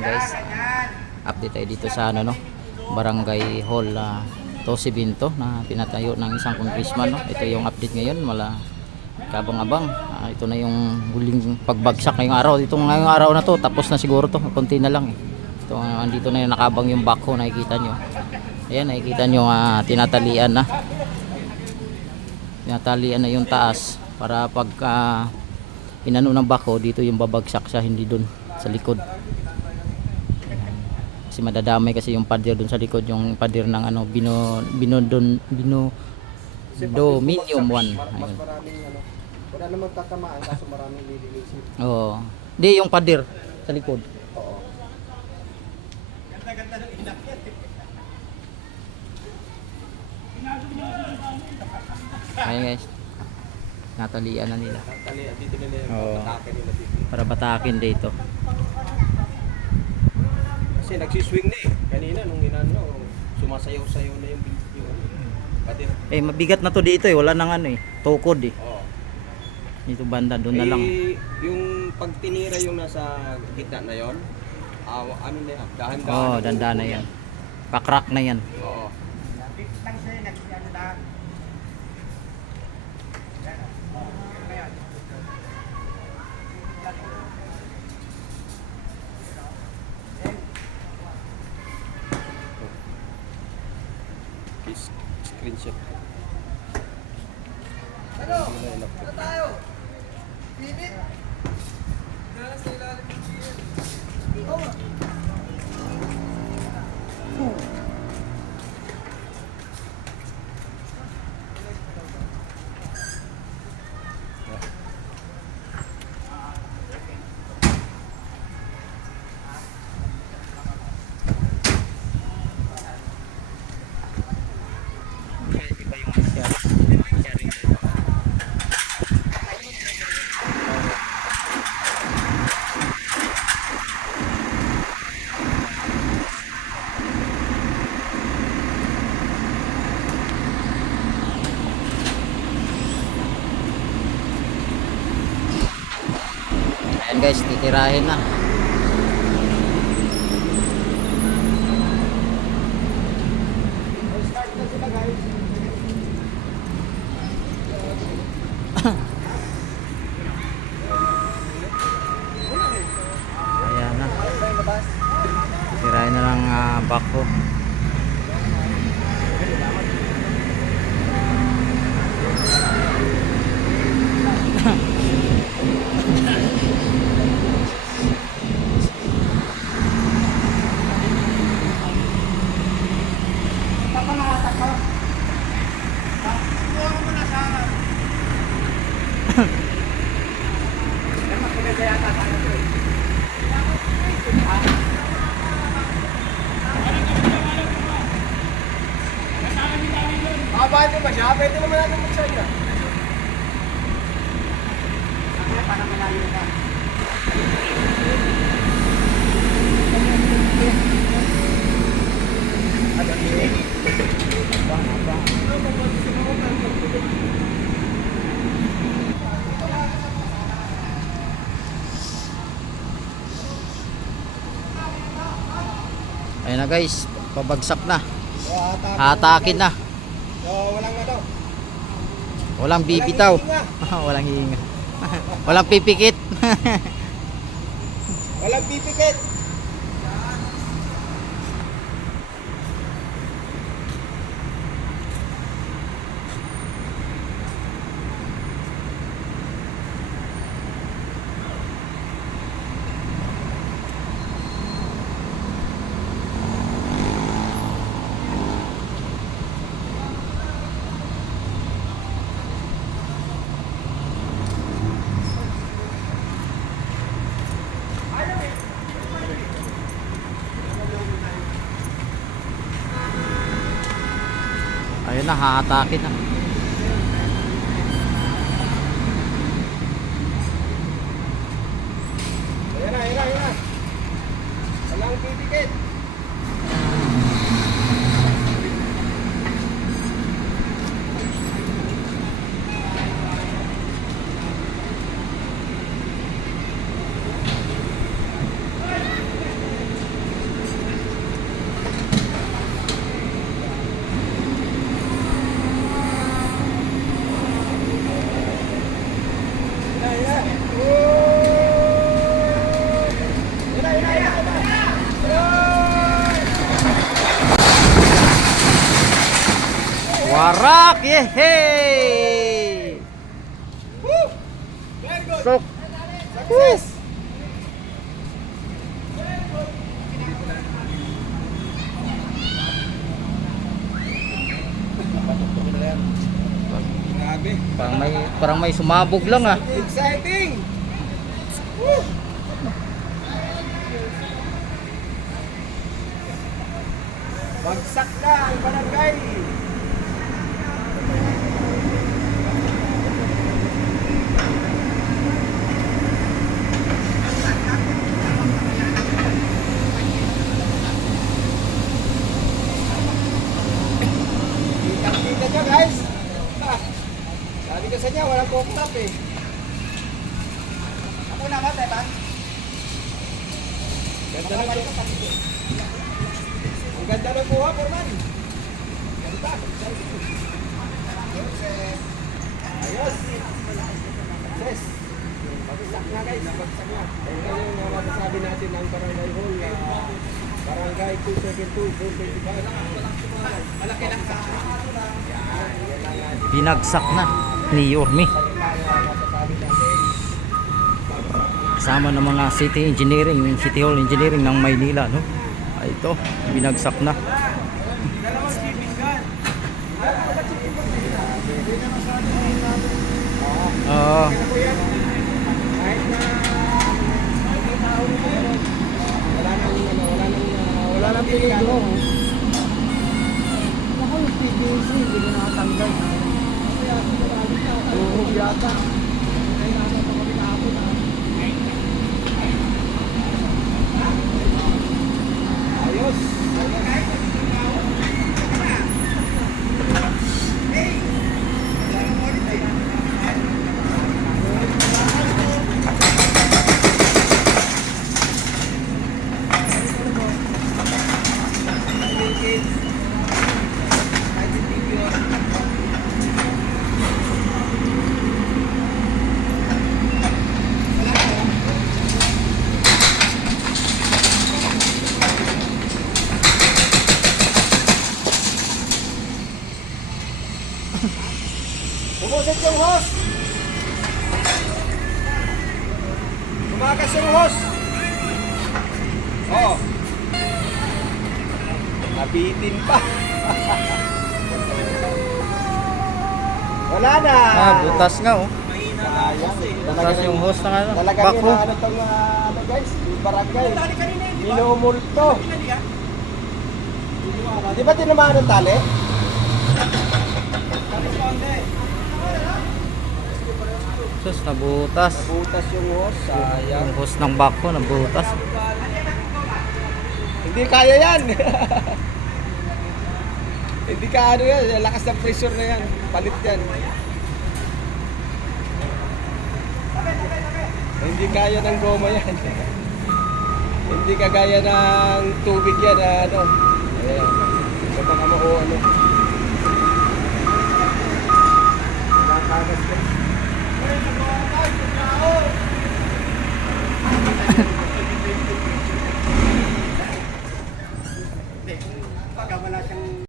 guys, update tayo dito sa ano no, Barangay Hall Tosibinto na pinatayo ng isang congressman no. Ito yung update ngayon, wala kabang-abang. Ito na yung huling pagbagsak ngayong araw. Ngayong araw na to, tapos na siguro to, konti na lang eh. Ito, andito na yung nakabang yung backhoe, nakikita nyo. Ayan, nakikita nyo tinatalian na. Tinatalian na yung taas para pag inano ng backhoe, dito yung babagsak siya, hindi dun sa likod. Kasi madadamay kasi yung pader dun sa likod, yung pader ng ano, Binominium 1. Mas maraming ano, wala namang tatamaan kaso maraming lilinisin. Oo. Hindi, yung pader sa likod. Oo. Ganda-ganda ng inak yan. Ayan guys, natalian na nila Tali, dito nila yung Oo. atake nila dito. para batakin dito. Kasi nagsiswing na eh. Kanina nung inano, sumasayaw-sayaw na yung ano. Pati, Mabigat na to dito wala nang ano tukod oo. dito banda, doon na lang. Yung pag tinira yung nasa gitna na yon, ano na yan, dahan-dahan. Oo, dandan na yan, pakrak na yan. Oo. Lang siya, nagsiyan na. Screenshot. Ano? Ano tayo? Pinit? Kaya sa ilalim ng pinit. Oo. Ayan guys, titirahin na. Start na sila guys. Ayan na, Ano ba yung labas? titirahin na lang backhoe. Bakit ba siya? Pwede naman natin magsaya. Para malayo na. Ayan na guys, pabagsak na, So, hatakin na, So, walang ano. walang bibitaw. Walang hihinga. Walang pipikit. Walang pipikit. Ayun na, hahatakin na. Ayan na, ayan na, ayan na. Walang pipikit. Barak! Yehey! Woo! Very good. So, Success. Grabe. parang may sumabog lang ah. Exciting. Woo! Bagsak na ang barangay. Kita nyo guys. Sabi ko sa inyo, walang cock-top eh. Ako naman, Tepan. Ganda na ito. Ang ganda na buha, Forman. Ganda. Ayos. Success. Bagsak na guys, bagsak na. Ito yung masasabi natin ng Barangay Hall. Barangay 272-425. Malaki lang ka. Binagsak na ni Yorme. Kasama ng mga city engineering, city hall engineering ng Maynila, no? Ay, ito, binagsak na. Wala nang peligro. Ako yung PVC, hindi ko nakatanggal. Tuhog yata. Ayos. Umusot yung hose. Tumakas yung hose. Oo. Nabitin pa. Wala na. Butas nga oh. Butas Butas yung hose ng ano, Talaga bako. yung ano tong ano guys, yung barangay. Minumulto. Di ba tinamaan ng tali? Sus, nabutas. Butas yung hose, sayang. Yung hose ng bako, nabutas. Hindi kaya yan. Hindi ka ano yan, lakas ng pressure na yan. Palit yan. Hindi kaya ng goma yan. Hindi kagaya ng tubig yan na ano. Ayan. So baka mo o ano. Nakakagas yan. Pagka wala siyang